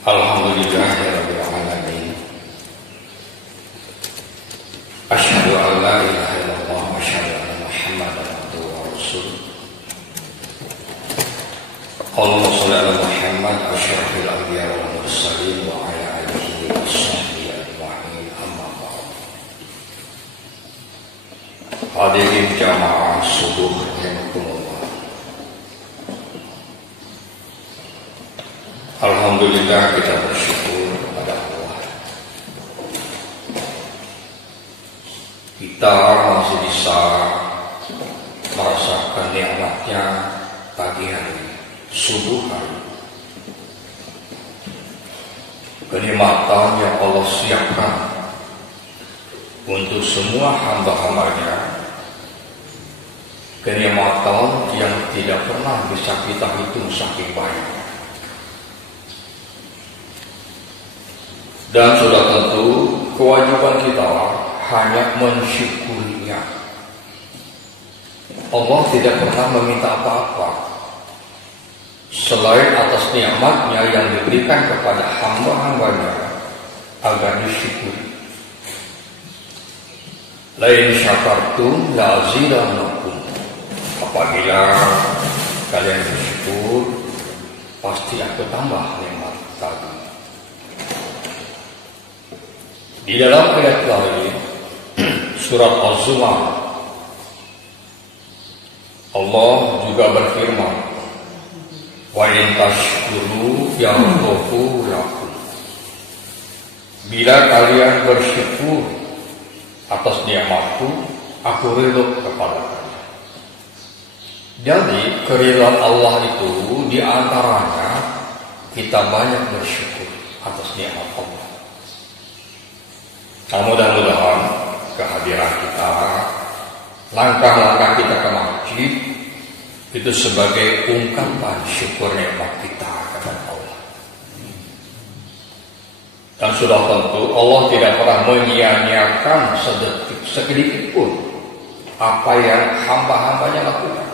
Alhamdulillahirabbil alamin. Asyhadu an la ilaha illallah wa asyhadu anna Muhammadan abduhu wa rasuluh. Allahumma shalli ala Muhammad asyrafil anbiya wal mursalin wa ala alihi washabbihi ajma'in, amma ba'd. Hadirin jamaah subuh rahimakumullah. Alhamdulillah, kita bersyukur kepada Allah. Kita masih bisa merasakan nikmatnya pagi hari, subuh hari. Kenikmatan yang Allah siapkan untuk semua hamba-hambanya. Kenikmatan yang tidak pernah bisa kita hitung saking banyak. Dan sudah tentu kewajiban kita hanya mensyukurinya. Allah tidak pernah meminta apa-apa selain atas nikmatnya yang diberikan kepada hamba-hambanya agar disyukuri. Lain syakartum la'azidannakum. Apabila kalian bersyukur, pasti aku tambah nikmat tadi. Di dalam ayat lain surat Az-Zumar, Allah juga berfirman, wa in tashkuru yarḍahu lakum. Bila kalian bersyukur atas nikmatku, aku ridho kepada kalian. Jadi keridhaan Allah itu diantaranya kita banyak bersyukur atas nikmat Allah. Mudah-mudahan kehadiran kita, langkah-langkah kita ke masjid itu sebagai ungkapan syukur nikmat kita kepada Allah. Dan sudah tentu Allah tidak pernah menyia-nyiakan sedetik pun apa yang hamba-hambanya lakukan.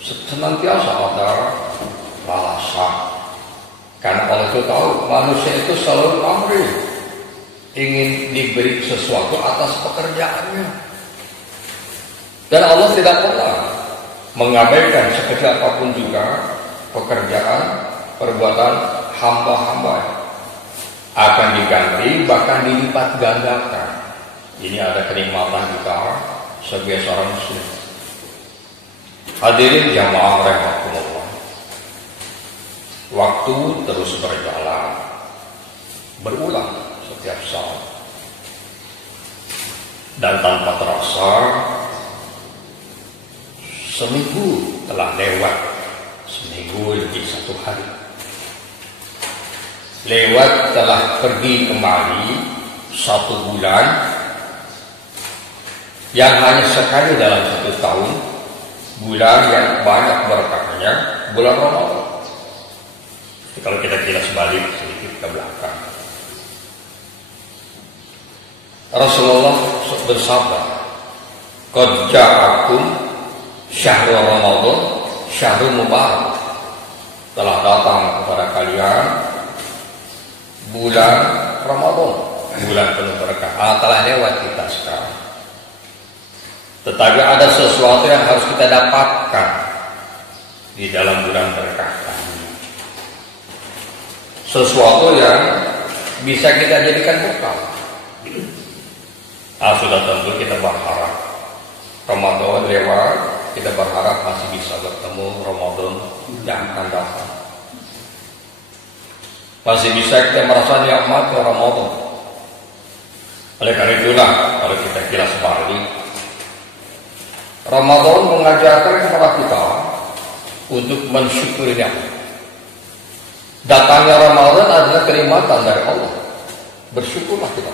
Senantiasa ada balasan. Karena Allah itu tahu manusia itu selalu pamrih, ingin diberi sesuatu atas pekerjaannya. Dan Allah tidak pernah mengabaikan sekecil apapun juga pekerjaan, perbuatan hamba-hamba. Akan diganti, bahkan dilipat gandakan. Ini ada kenikmatan kita sebagai seorang muslim. Hadirin jamaah rahimakumullah. Waktu terus berjalan, berulang setiap saat, dan tanpa terasa seminggu telah lewat. Seminggu lebih 1 hari lewat, telah pergi kembali 1 bulan yang hanya sekali dalam 1 tahun, bulan yang banyak berkahnya, bulan Ramadan. Kalau kita kilas balik sedikit ke belakang, Rasulullah bersabda, qad ja'akum syahrul Ramadan syahrul mubarak. Telah datang kepada kalian bulan Ramadan, bulan penuh berkah. Telah lewat kita sekarang. Tetapi ada sesuatu yang harus kita dapatkan di dalam bulan berkah ini. Sesuatu yang bisa kita jadikan bekal. Sudah tentu kita berharap Ramadan lewat, kita berharap masih bisa bertemu Ramadan yang akan datang. Masih bisa kita merasa nikmat Ramadan. Oleh karena itulah, kalau kita kilas balik, Ramadan mengajarkan kepada kita untuk mensyukuri nikmat. Datangnya Ramadan adalah kenikmatan dari Allah. Bersyukurlah kita.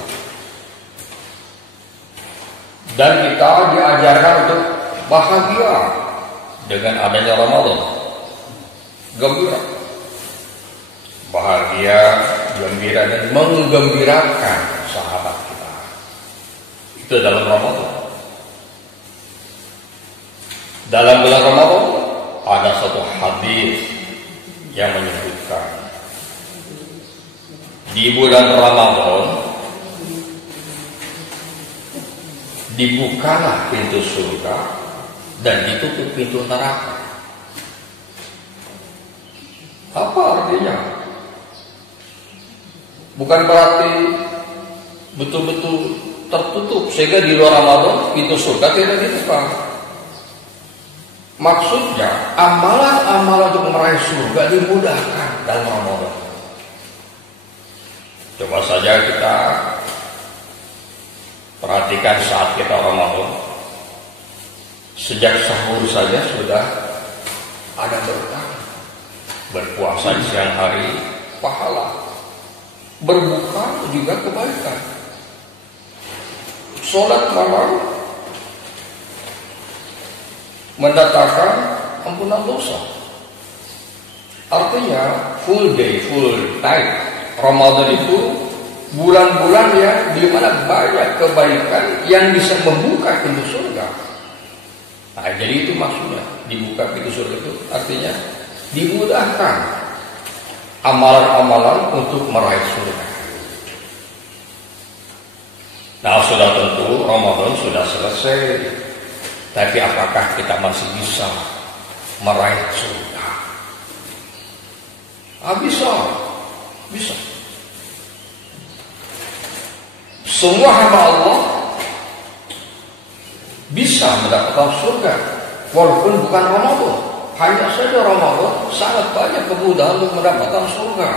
Dan kita diajarkan untuk bahagia dengan adanya Ramadan. Gembira. Bahagia, gembira, dan menggembirakan sahabat kita. Itu dalam Ramadan. Dalam bulan Ramadan ada satu hadis yang menyebutkan di bulan Ramadan dibukalah pintu surga dan ditutup pintu neraka. Apa artinya? Bukan berarti betul-betul tertutup sehingga di luar Ramadan pintu surga tidak dibuka. Maksudnya amalan-amalan untuk meraih surga dimudahkan dalam Ramadan. Coba saja kita perhatikan saat kita Ramadan. Sejak sahur saja sudah ada berkah. Berpuasa di siang hari pahala, berbuka juga kebaikan. Sholat malam mendatangkan ampunan dosa. Artinya full day, full night. Ramadan itu bulan-bulan ya di mana banyak kebaikan yang bisa membuka pintu surga. Nah, jadi itu maksudnya dibuka pintu surga itu artinya dimudahkan amalan-amalan untuk meraih surga. Nah, sudah tentu Ramadan sudah selesai, tapi apakah kita masih bisa meraih surga? Bisa. Semua hamba Allah bisa mendapatkan surga, walaupun bukan Ramadan. Hanya saja Ramadan sangat banyak kemudahan untuk mendapatkan surga.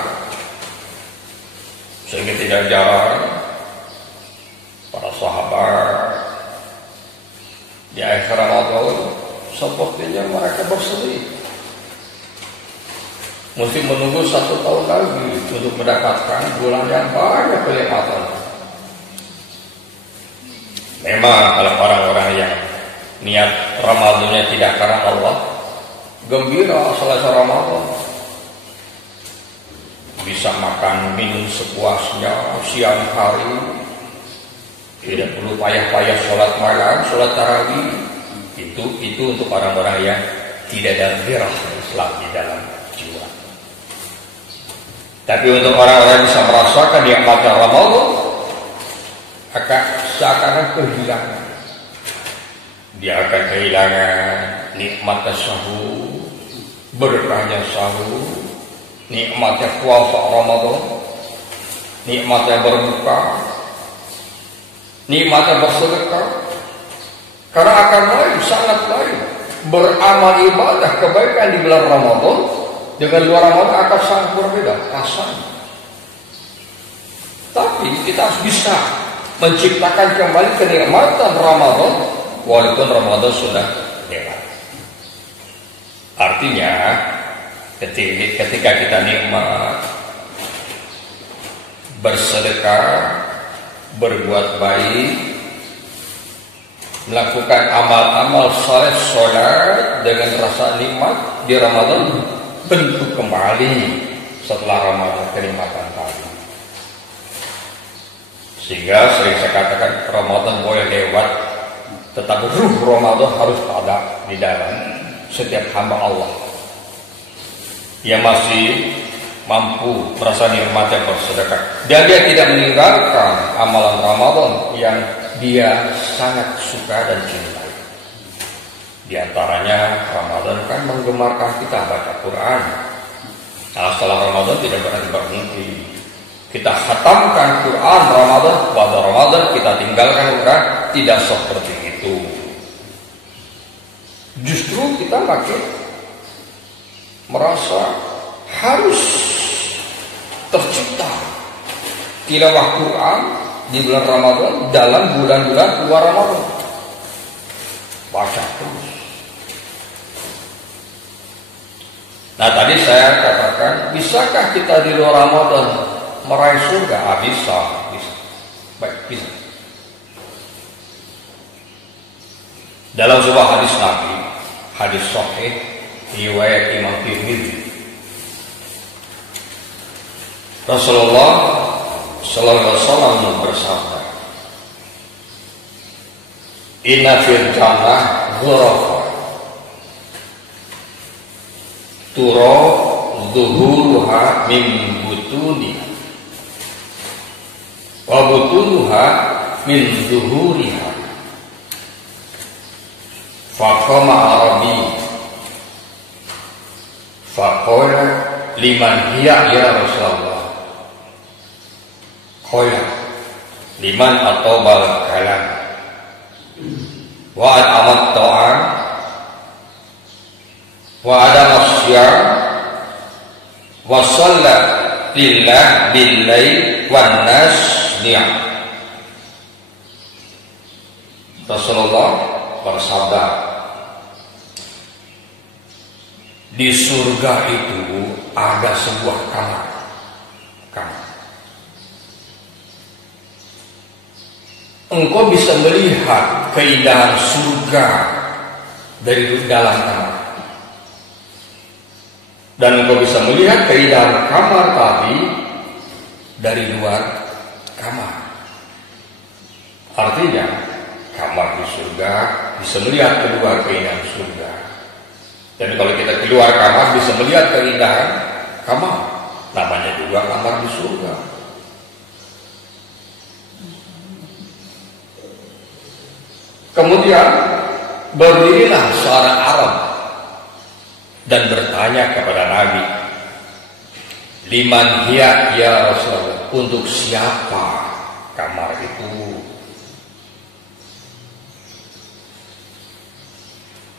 Sehingga tidak jarang para sahabat di akhir Ramadan sepertinya mereka bersedih, mesti menunggu 1 tahun lagi untuk mendapatkan bulan yang banyak kenikmatan. Memang kalau orang-orang yang niat Ramadannya tidak karena Allah, gembira selesai Ramadan, bisa makan minum sepuasnya siang hari, tidak perlu payah-payah sholat malam, sholat tarawih. Itu untuk orang-orang yang tidak ada gairah Islam di dalam jiwa. Tapi untuk orang-orang yang bisa merasakan nikmatnya Ramadan, akan seakan kehilangan. Dia akan kehilangan nikmatnya sahur, berkahnya sahur, nikmatnya puasa Ramadan, nikmatnya berbuka, nikmatnya bersedekah. Karena akan lain, sangat lain beramal ibadah kebaikan di bulan Ramadan dengan luar Ramadan akan sangat berbeda rasanya. Tapi kita harus bisa menciptakan kembali kenikmatan Ramadan walaupun Ramadan sudah lewat. Artinya ketika kita nikmat bersedekah, berbuat baik, melakukan amal-amal saleh, sholat dengan rasa nikmat di Ramadan, bentuk kembali setelah Ramadan kenikmatan tadi. Sehingga sering saya katakan Ramadan boleh lewat, tetapi ruh Ramadan harus ada di dalam setiap hamba Allah yang masih mampu merasa nikmat yang bersedekah, dan dia tidak meninggalkan amalan Ramadan yang dia sangat suka dan cintai. Di antaranya Ramadan kan menggemarkan kita baca Quran. Nah, setelah Ramadan tidak berhenti. Kita khatamkan Quran Ramadan, pada Ramadan kita tinggalkan Quran, tidak seperti itu. Justru kita makin merasa harus tercipta tilawah Quran di bulan Ramadan dalam bulan-bulan luar Ramadan. Baca terus. Nah, tadi saya katakan, bisakah kita di luar Ramadan meraih surga? Bisa. Baik, bisa. Dalam sebuah hadis Nabi, hadis sahih riwayat Imam Tirmidzi, Rasulullah sallallahu alaihi wasallam bersabda, "Inna fil jannah ghurafa tura zuhuruha min butuniha wa butunuha min zuhuriha. Faqama Arabi faqala liman hiya ya Rasulullah. Qala liman atobal kalam wa amat ta'am wa adama syar wa shalla lillah billail wan nas niyam. Rasulullah bersabda, di surga itu ada sebuah kamar. Engkau bisa melihat keindahan surga dari dalam kamar, dan engkau bisa melihat keindahan kamar tadi dari luar kamar. Artinya kamar di surga bisa melihat keluar keindahan surga, dan kalau kita keluar kamar bisa melihat keindahan kamar. Namanya juga kamar di surga. Kemudian berdirilah seorang Arab dan bertanya kepada Nabi, liman hiya ya Rasulullah, untuk siapa kamar itu?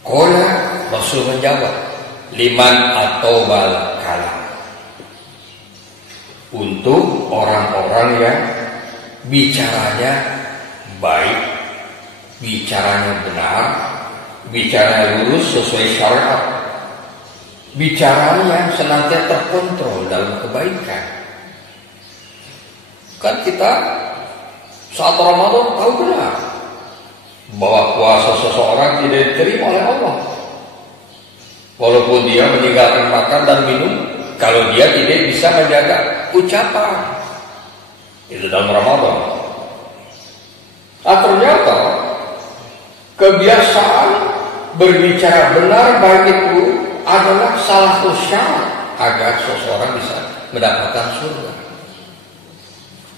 Qala, Rasul menjawab, liman atobal kalam, untuk orang-orang yang bicaranya baik, bicaranya benar, bicaranya lurus sesuai syariat, bicaranya yang senantiasa terkontrol dalam kebaikan. Kan kita saat Ramadan tahu benar bahwa puasa seseorang tidak diterima oleh Allah, walaupun dia meninggalkan makan dan minum, kalau dia tidak bisa menjaga ucapan itu dalam Ramadan. Ternyata kebiasaan berbicara benar baik itu adalah salah satu syarat agar seseorang bisa mendapatkan surga.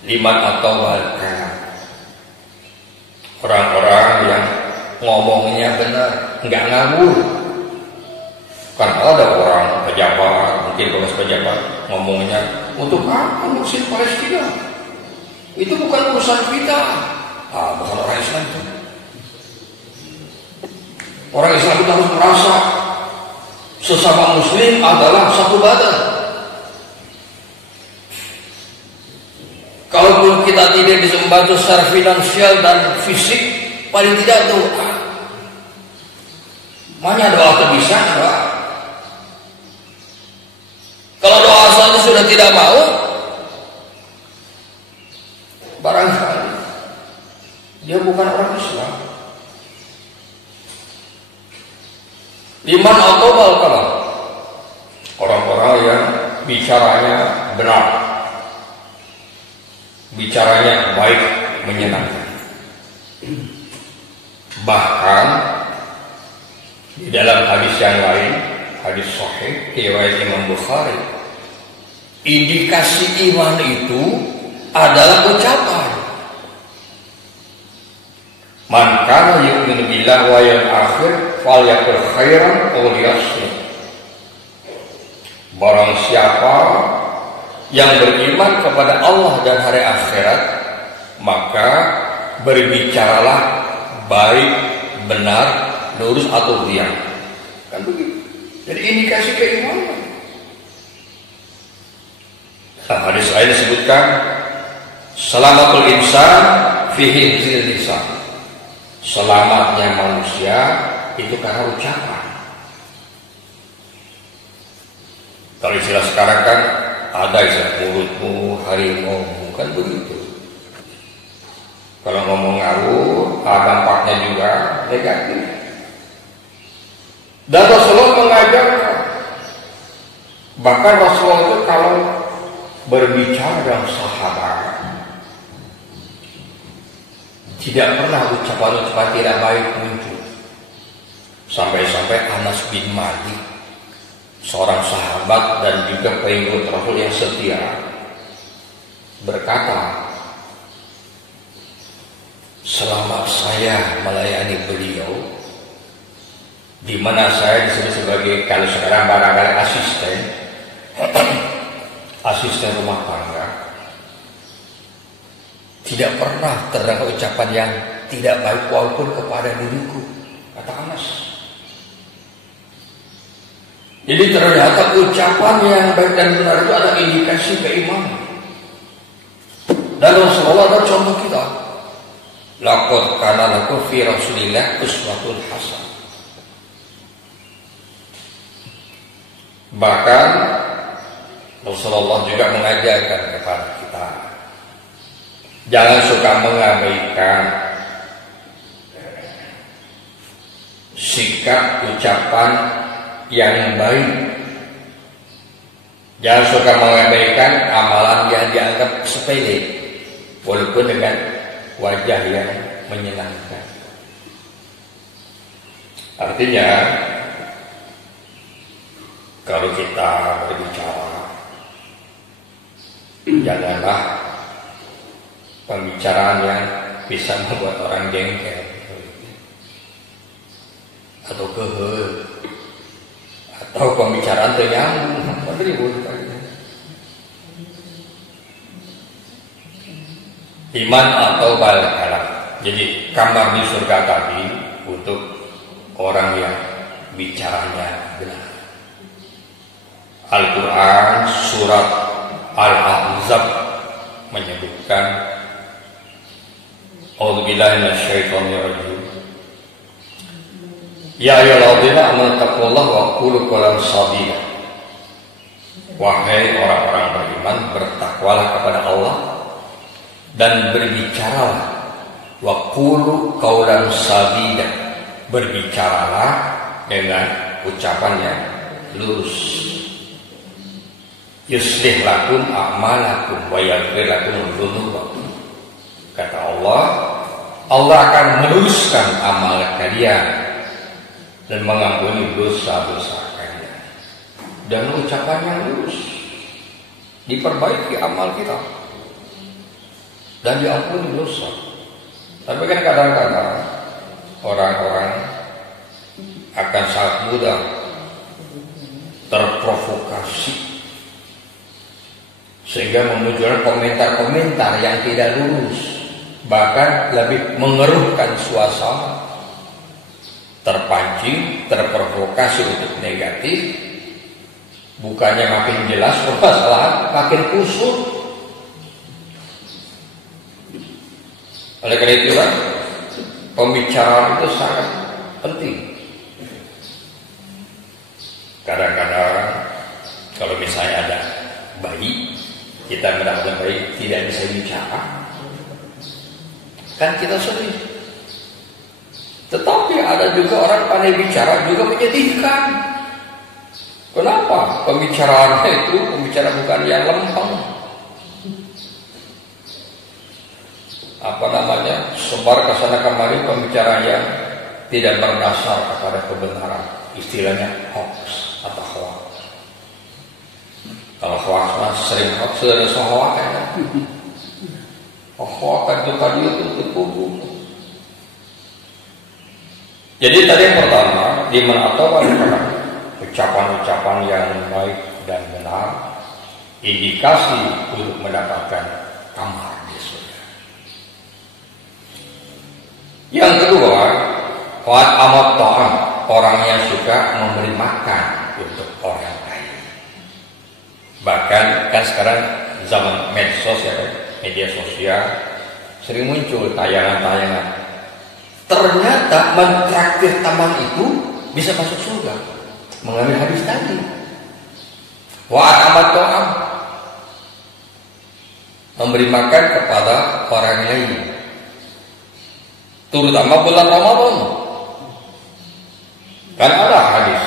Liman atau balkan, orang-orang yang ngomongnya benar, nggak ngawur. Karena ada orang pejabat, mungkin kalau pejabat ngomongnya untuk apa ngurusin Palestina? Itu bukan urusan kita. Bukan orang Islam itu. Orang Islam itu harus merasa sesama Muslim adalah satu badan. Kalaupun kita tidak bisa membantu secara finansial dan fisik, paling tidak doa. Mana doa itu bisa, doa. Kalau doa saja sudah tidak mau, barangkali dia bukan orang Islam. Liman atobal kalam, orang-orang yang bicaranya benar, bicaranya baik, menyenangkan. Bahkan di dalam hadis yang lain, hadis sahih riwayat Imam Bukhari, indikasi iman itu adalah ucapan. Man kana yu'minu billahi wa yawmil akhir falyaqul khairan aw liyasmut. Barang siapa yang beriman kepada Allah dan hari akhirat, maka berbicaralah baik, benar, lurus atau diam. Kan begitu. Jadi indikasi keimanan. Hadis lain disebutkan salamatul insan fihi lisan. Selamatnya manusia itu karena ucapan. Kalau istilah sekarang kan ada istilah mulutmu harimau, kan begitu. Kalau ngomong ngawur, dampaknya juga negatif. Dan Rasulullah mengajarkan, bahkan Rasulullah itu kalau berbicara dengan sahabat, tidak pernah ucapan-ucapan tidak baik muncul. Sampai-sampai Anas bin Malik, seorang sahabat dan juga pengikut Rasul yang setia, berkata, selama saya melayani beliau, di mana saya disebut sebagai, kalau sekarang barangkali asisten rumah tangga, tidak pernah terdengar ucapan yang tidak baik walaupun kepada diriku, kata Anas. Jadi ternyata ucapan yang baik dan benar itu ada indikasi keimanan. Dan Rasulullah adalah contoh kita. Laqad kana lakum fi Rasulillah uswatun hasanah. Bahkan Rasulullah juga mengajarkan kepada kita, jangan suka mengabaikan sikap ucapan yang baik. Jangan suka mengabaikan amalan yang dianggap sepele, walaupun dengan wajah yang menyenangkan. Artinya, kalau kita berbicara, janganlah pembicaraan yang bisa membuat orang jengkel atau kehel, atau pembicaraan ternyambung, ribut. Iman atau bal-kalam. Jadi kamar di surga tadi untuk orang yang bicaranya benar. Al-Quran surat Al-Ahzab menyebutkan, A'udzubillahi minasyaitonir rajim. Ya ayyuhalladzina amanu taqullaha wa qulu qawlan sadida. Wahai orang-orang beriman, bertakwalah kepada Allah dan berbicaralah, wa qulu qawlan sadida, berbicaralah dengan ucapan yang lurus. Yuslih lakum a'malakum wa yaghfir lakum dzunubakum. Kata Allah, Allah akan meluruskan amal kalian dan mengampuni dosa-dosa kalian. Dan ucapan yang lurus, diperbaiki amal kita dan diampuni dosa. Tapi kan kadang-kadang orang-orang akan sangat mudah terprovokasi, sehingga memunculkan komentar-komentar yang tidak lurus, bahkan lebih mengeruhkan suasana, terpancing, terprovokasi untuk negatif. Bukannya makin jelas permasalahan, makin kusut. Oleh karena itu, pembicaraan itu sangat penting. Kadang-kadang kalau misalnya ada bayi, kita mendapatkan bayi tidak bisa bicara, kan kita sedih. Tetapi ada juga orang pandai bicara juga menyedihkan. Kenapa? Pembicaraannya itu pembicaraan bukan yang lempeng, sebar ke sana kemari pembicaraan yang tidak berdasar kepada kebenaran, istilahnya hoax atau hoax. Kalau hoax mah sering hoax, sudah hoax kan? Hoax itu tadi itu terkumpul. Jadi tadi yang pertama, di mana atau ucapan-ucapan yang baik dan benar, indikasi untuk mendapatkan kamar di surga. Yang kedua, wa'at amat ta'am, orang yang suka memberi makan untuk orang lain. Bahkan kan sekarang zaman medsos ya, media sosial sering muncul tayangan-tayangan. Ternyata mentraktir taman itu bisa masuk surga. Mengambil hadis tadi. Wa'at amat ta'am, memberi makan kepada orang lain, terutama bulan Ramadan. Kan ada hadis,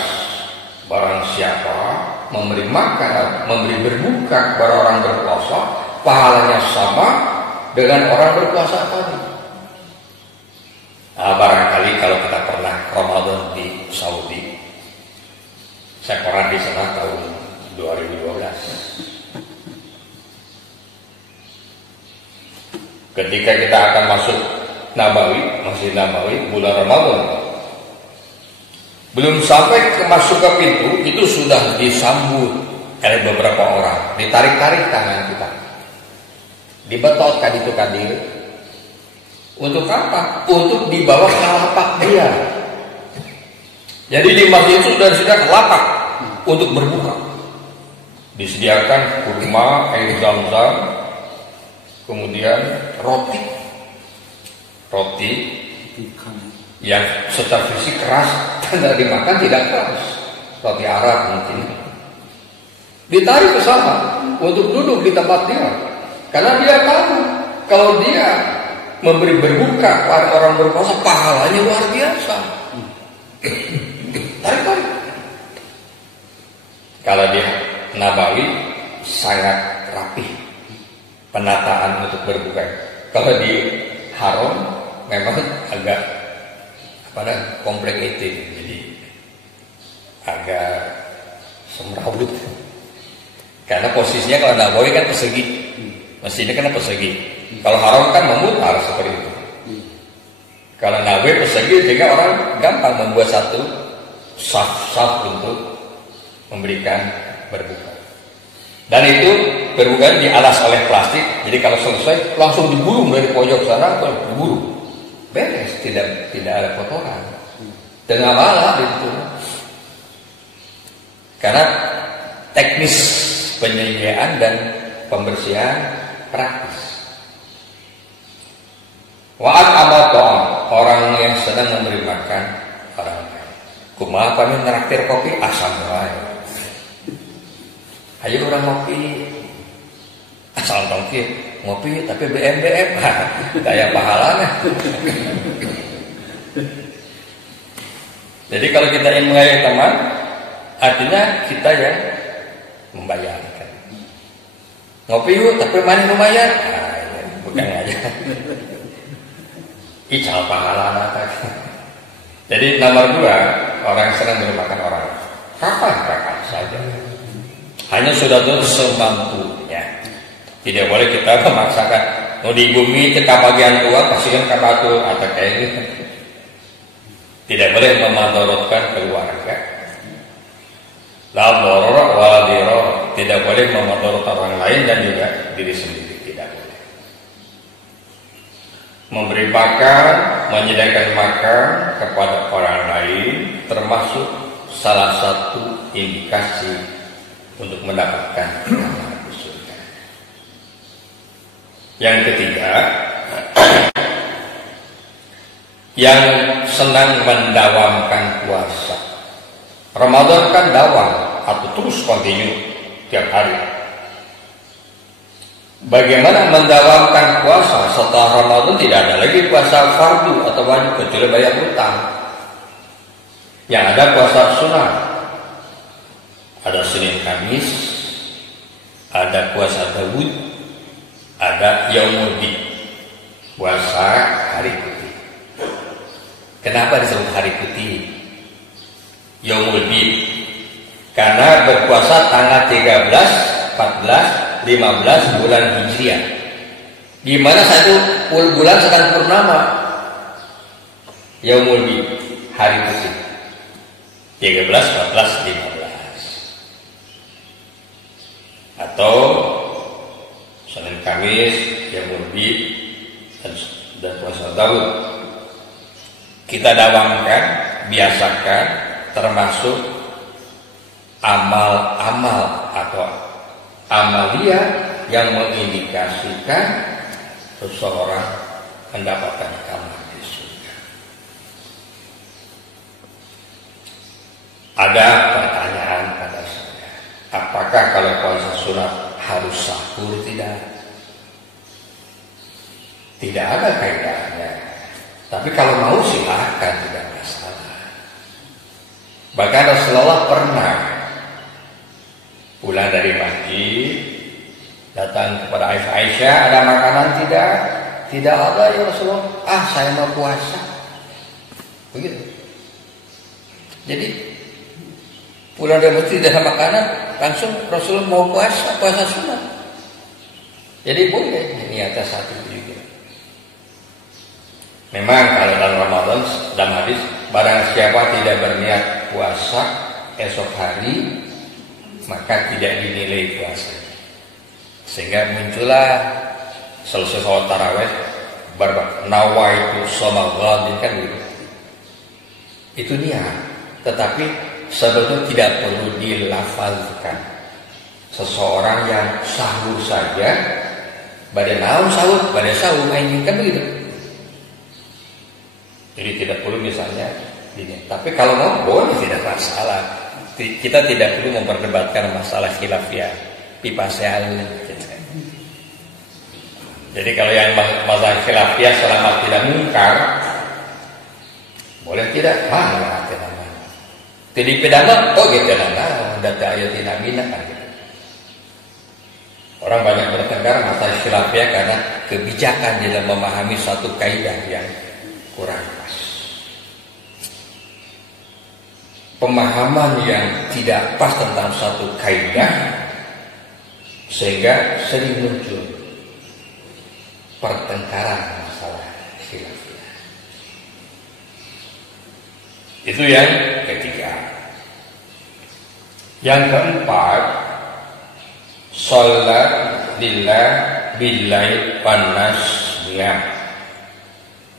barang siapa memberi makan, memberi berbuka kepada orang berpuasa, pahalanya sama dengan orang berpuasa tadi. Nah, barangkali kalau kita pernah Ramadan di Saudi, saya pernah di sana tahun 2012. Ketika kita akan masuk Nabawi, Masjid Nabawi, bulan Ramadan. Belum sampai masuk ke pintu, itu sudah disambut oleh beberapa orang. Ditarik-tarik tangan kita, dibetotkan itu kadil. Untuk apa? Untuk dibawa ke lapak dia. Jadi di masjid itu sudah disediakan lapak untuk berbuka. Disediakan kurma, air zam-zam, kemudian roti yang secara fisik keras dan dimakan tidak keras, roti Arab mungkin. Ditarik ke sana untuk duduk di tempat dia, karena dia tahu kalau dia memberi berbuka pada orang berpuasa pahalanya luar biasa. Tarik. Kalau di Nabawi sangat rapi penataan untuk berbuka. Kalau di Haram memang agak complicated, jadi agak semrawut. Karena posisinya kalau Nabawi kan persegi, masjidnya kan persegi. Kalau Haram kan memutar seperti itu. Kalau Nabawi persegi, sehingga orang gampang membuat satu saf untuk memberikan berbuka. Dan itu berbuka dialas oleh plastik. Jadi kalau selesai langsung digulung dari pojok sana, diburu, beres, tidak ada kotoran. Tengah malam itu. Karena teknis penyediaan dan pembersihan praktis. Wa'at amatom, orang yang sedang memberi makan orang lain. Kumaha kami neraktir kopi asam wae. Ayo orang ngopi, asal tongki ngopi tapi BM kayak pahalanya. Jadi kalau kita ingin mengayomi teman, artinya kita yang membayarkan. Ngopi yuk, tapi mana membayar? Bukan aja. Ical pahala. Jadi nomor 2, orang senang merupakan orang. Kapan saja. Hanya sudah semampunya. Tidak boleh kita memaksakan. Mau di bumi kita bagian luar pastikan kabatul atau kayak gitu. Tidak boleh memadorotkan keluarga. La doror wala diror. Tidak boleh memadorotkan orang lain dan juga diri sendiri. Tidak boleh. Memberi makan, menyediakan makan kepada orang lain termasuk salah satu indikasi untuk mendapatkan amal di surga. Yang ketiga, yang senang mendawamkan puasa. Ramadan kan dawam atau terus kontinu tiap hari. Bagaimana mendawamkan puasa setelah Ramadan? Tidak ada lagi puasa fardu atau wajib kecuali bayar hutang. Yang ada puasa sunnah. Ada Senin Kamis, ada puasa Daud, ada Yaumul Bid, puasa hari putih. Kenapa disebut hari putih? Yaumul Bid, karena berpuasa tanggal 13, 14, 15 bulan Hijriah, di mana satu bulan sedang purnama. Yaumul Bid, hari putih, 13, 14, 15. Atau Senin Kamis, Yaumul Bid, dan puasa Daud. Kita dawamkan, biasakan, termasuk amal-amal atau amalia yang mengindikasikan seseorang mendapatkan amal di surga. Ada pertanyaan pada saya, apakah kalau puasa sunat harus sahur? Tidak ada kaidahnya. Tapi kalau mau silakan, tidak masalah. Bahkan Rasulullah pernah pulang dari masjid, datang kepada Aisyah, ada makanan? Tidak ada ya Rasulullah. Saya mau puasa. Begitu. Jadi pulang dari masjid tidak ada makanan, langsung Rasulullah mau puasa sunat. Jadi boleh ini atas satu juga. Memang kalau dalam Ramadan, dalam hadis, barang siapa tidak berniat puasa esok hari, maka tidak dinilai puasa. Sehingga muncullah selesai sholat tarawih, nawaitu shoma ghadin, kan gitu. Itu niat, tetapi sebetulnya tidak perlu dilafazkan. Seseorang yang sahur saja, pada naum sahur, pada sahur main, kan begitu. Jadi tidak perlu misalnya ini. Tapi kalau mau boleh, tidak masalah. Kita tidak perlu memperdebatkan masalah khilafiyah pipa sealin. Jadi kalau yang masalah khilafiyah selama tidak mungkar, boleh tidak? Mana tidak mana? Tidak pedama, oh gitu nah, data ayat tidak minat kan gitu. Orang banyak bertengkar masalah khilafiyah karena kebijakan dalam memahami suatu kaidah yang kurang pas. Pemahaman yang tidak pas tentang satu kaidah sehingga sering muncul pertengkaran masalah khilafiyah. Itu yang ketiga. Yang keempat, sholat lillah billahi panas diam.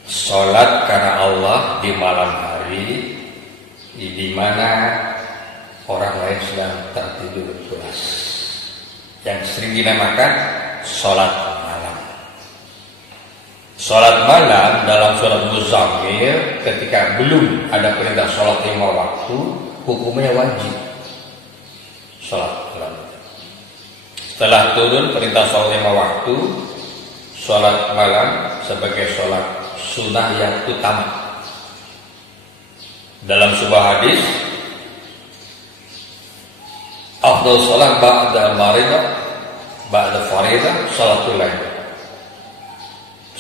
Sholat karena Allah di malam hari, di mana orang lain sedang tertidur pulas, yang sering dinamakan sholat malam. Sholat malam dalam surat Muzammil, ketika belum ada perintah sholat 5 waktu, hukumnya wajib sholat malam. Setelah turun perintah sholat 5 waktu, sholat malam sebagai sholat sunnah yang utama. Dalam sebuah hadis, afdal sholat ba'da al-maridah ba'da faridah sholatul lail.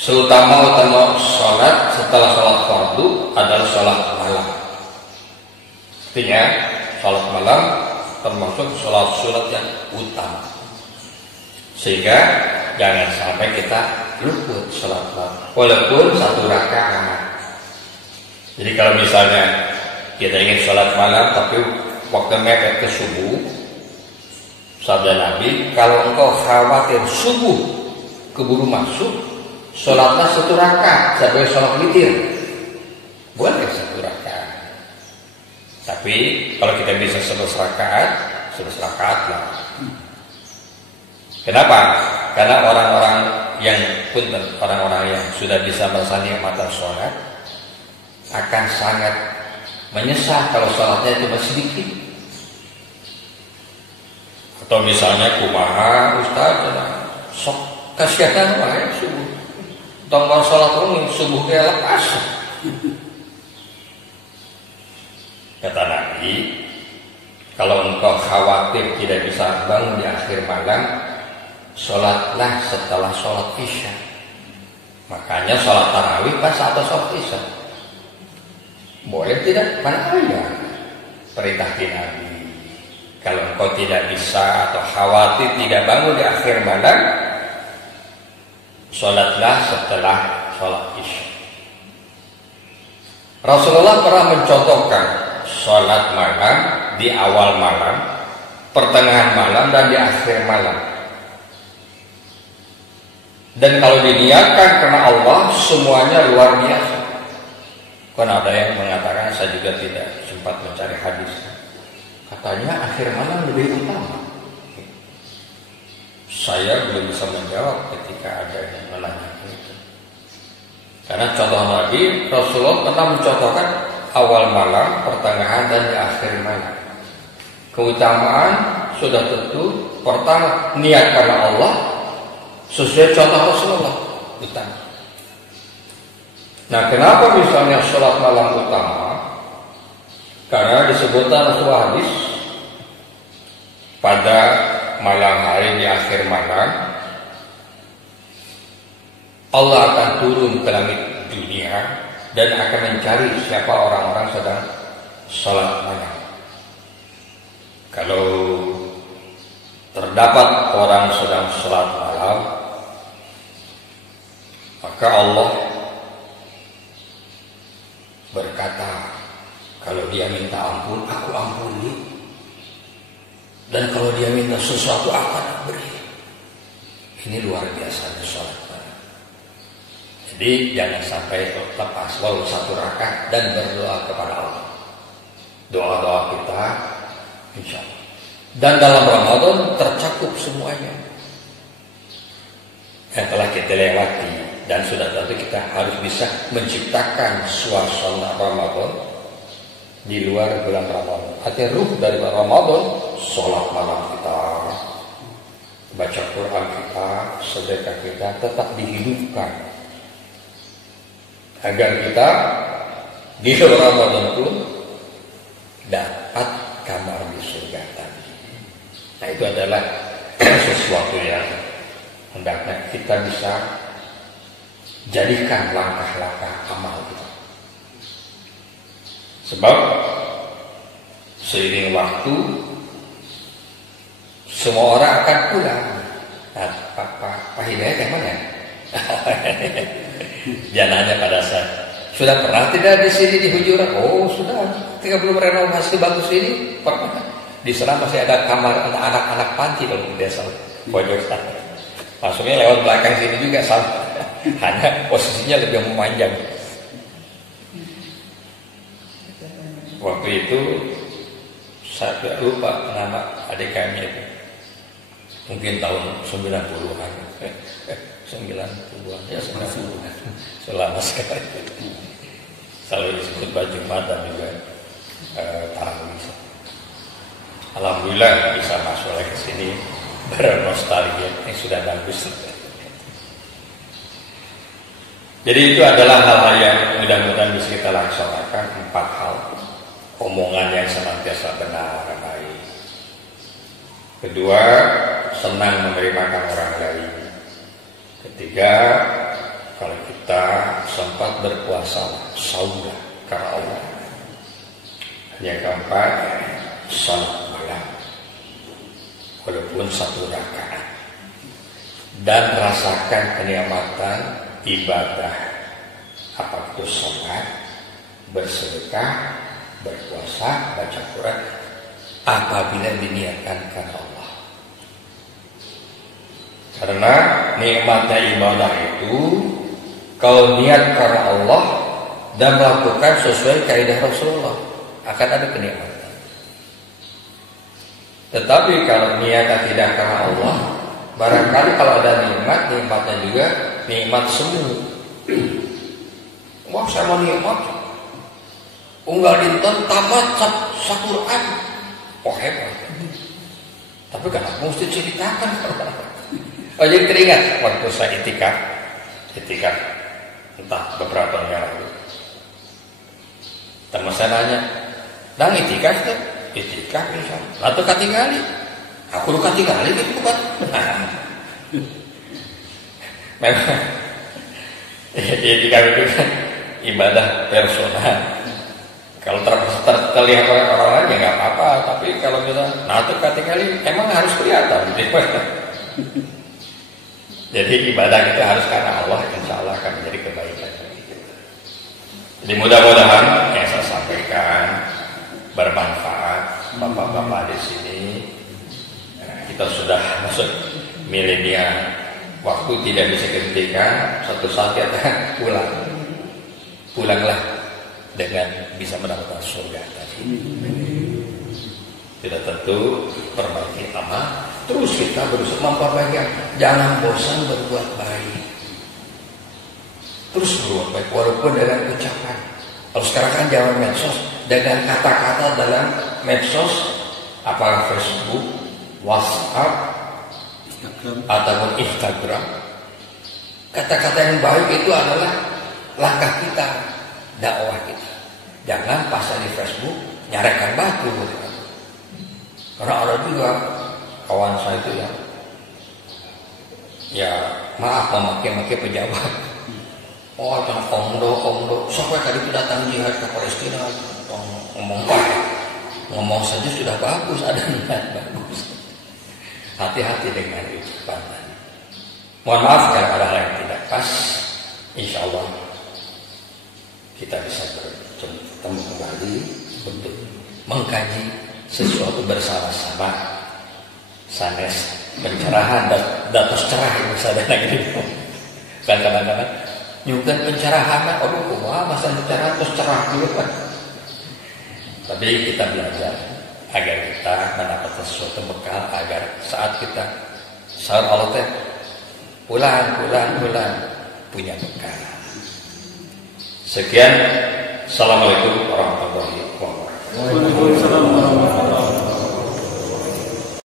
Seutama-utama sholat setelah sholat fardu adalah sholat malam. Artinya sholat malam termasuk sholat yang utama. Sehingga jangan sampai kita luput sholat malam, walaupun 1 rakaat. Jadi kalau misalnya kita ingin sholat malam tapi waktu mepet ke subuh, sabda Nabi, kalau engkau khawatir subuh keburu masuk, sholatlah 1 rakaat sebagai sholat witir. Boleh 1 rakaat. Tapi kalau kita bisa 11 rakaat lah. Kenapa? Karena orang-orang yang sudah bisa merasakan nikmatan sholat akan sangat menyesal kalau sholatnya itu masih sedikit. Atau misalnya kumaha Ustaz, sok kasihan wae subuh. Tong sholat umum subuh ke lepas. Kata Nabi, kalau engkau khawatir tidak bisa bangun di akhir malam, sholatlah setelah sholat isya. Makanya sholat tarawih pas atau sholat isya. Boleh tidak? Mana ada perintah Nabi. Kalau engkau tidak bisa atau khawatir tidak bangun di akhir malam, sholatlah setelah sholat isya. Rasulullah pernah mencontohkan sholat malam di awal malam, pertengahan malam, dan di akhir malam. Dan kalau diniatkan karena Allah, semuanya luar biasa. Kan ada yang mengatakan, saya juga tidak sempat mencari hadis, katanya akhir malam lebih utama. Saya belum bisa menjawab ketika ada yang menanyakan itu. Karena contoh Nabi, Rasulullah pernah mencontohkan awal malam, pertengahan, dan di akhir malam. Keutamaan sudah tentu. Pertama, niat karena Allah sesuai contoh Rasulullah utama. Nah, kenapa misalnya sholat malam utama? Karena disebutkan Rasulullah hadis, pada malam hari di akhir malam Allah akan turun ke langit dunia dan akan mencari siapa orang-orang sedang sholat malam. Kalau terdapat orang sedang sholat malam, maka Allah Kalau dia minta ampun, aku ampuni. Dan kalau dia minta sesuatu, akan beri. Ini luar biasanya sholat. Jadi jangan sampai lepas walau satu rakaat dan berdoa kepada Allah. Doa-doa kita, insya Allah. Dan dalam Ramadan tercakup semuanya. Yang telah kita lewati dan sudah tentu kita harus bisa menciptakan suasana Ramadan di luar bulan Ramadan. Artinya ruh dari Ramadan, sholat malam kita, baca Quran kita, sedekah kita tetap dihidupkan agar kita di luar Ramadan pun dapat kamar di surga tadi. Nah, itu adalah sesuatu yang hendaknya kita bisa jadikan langkah-langkah amal kita. Sebab seiring waktu semua orang akan pulang. Nah, Pak Hidayat yang mana? Jangan hanya pada saya. Sudah pernah tidak di sini di Hujuran? Oh sudah. Ketika belum renovasi bagus ini pernah. Di sana masih ada kamar anak-anak panti kalau di desa pojok sana. Masuknya lewat belakang sini juga sama. Hanya posisinya lebih memanjang. Waktu itu saya lupa nama adik kami itu. Mungkin tahun 90-an. 90-an ya 90-an. Selama sekali. Selalu disebut baju mata juga tahu. Alhamdulillah bisa masuk lagi ke sini bernostalgia yang sudah bagus. Jadi itu adalah hal-hal yang mudah-mudahan bisa kita laksanakan. 4 hal. Omongan yang senantiasa benar dan baik. Kedua, senang menerima orang lain. Ketiga, kalau kita sempat berpuasa, saumlah karena Allah. Yang keempat, salat malam, walaupun 1 rakaat, dan rasakan kenikmatan ibadah, apa itu salat, bersedekah, berpuasa, baca Quran, apabila diniatkan karena Allah. Karena nikmatnya ibadah itu kalau niat karena Allah dan melakukan sesuai kaidah Rasulullah akan ada kenikmatan. Tetapi kalau niatnya tidak karena Allah, barangkali kalau ada nikmatnya juga nikmat semu. Wah, saya mau nikmat. Unggal dinten tamat Quran. Oh hebat. Tapi kenapa mesti ceritakan? Oh jadi teringat waktu saya itikaf entah beberapa tahun lalu. Teman saya nanya, "Dang itikaf tuh?" "Itikaf insyaallah." "Atau katingali?" "Aku lu katingali gitu bukan." Memang itikaf itu kan ibadah personal. Kalau terlihat oleh orang lain ya nggak apa-apa, tapi kalau kita natur katingali emang harus kelihatan gitu. Jadi ibadah kita harus karena Allah, insya Allah akan menjadi kebaikan. Jadi mudah-mudahan yang saya sampaikan bermanfaat. Bapak-bapak di sini, kita sudah masuk milenial, waktu tidak bisa dihentikan, suatu saat kita pulanglah dengan bisa mendapatkan surga tadi. Tidak tentu perbaiki amal, terus kita berusaha memperbaiki. Jangan bosan berbuat baik. Terus berbuat baik walaupun dengan ucapan. Kalau sekarang kan zaman medsos, dengan kata-kata dalam medsos, apakah Facebook, WhatsApp, ataupun Instagram. Kata-kata yang baik itu adalah langkah kita, dakwah kita. Jangan pasang di Facebook nyarekan batu. Karena ada juga kawan saya itu ya maaf memakai pejabat. Oh, jangan omdo, siapa tadi itu datang jihad ke Palestina, ngomong saja sudah bagus, ada niat bagus. Hati-hati dengan ucapan. Mohon maaf kalau ada hal yang tidak pas. Insya Allah kita bisa bertemu kembali untuk mengkaji sesuatu bersama-sama sanes pencerahan datos cerah ini sadana gitu kan kadang-kadang nyugan pencerahan aduh kumaha masa pencerahan terus cerah gitu kan. Tapi kita belajar agar kita mendapat sesuatu bekal agar saat kita sahur Allah teh pulang punya bekal. Sekian, assalamualaikum warahmatullahi wabarakatuh. Waalaikumsalam.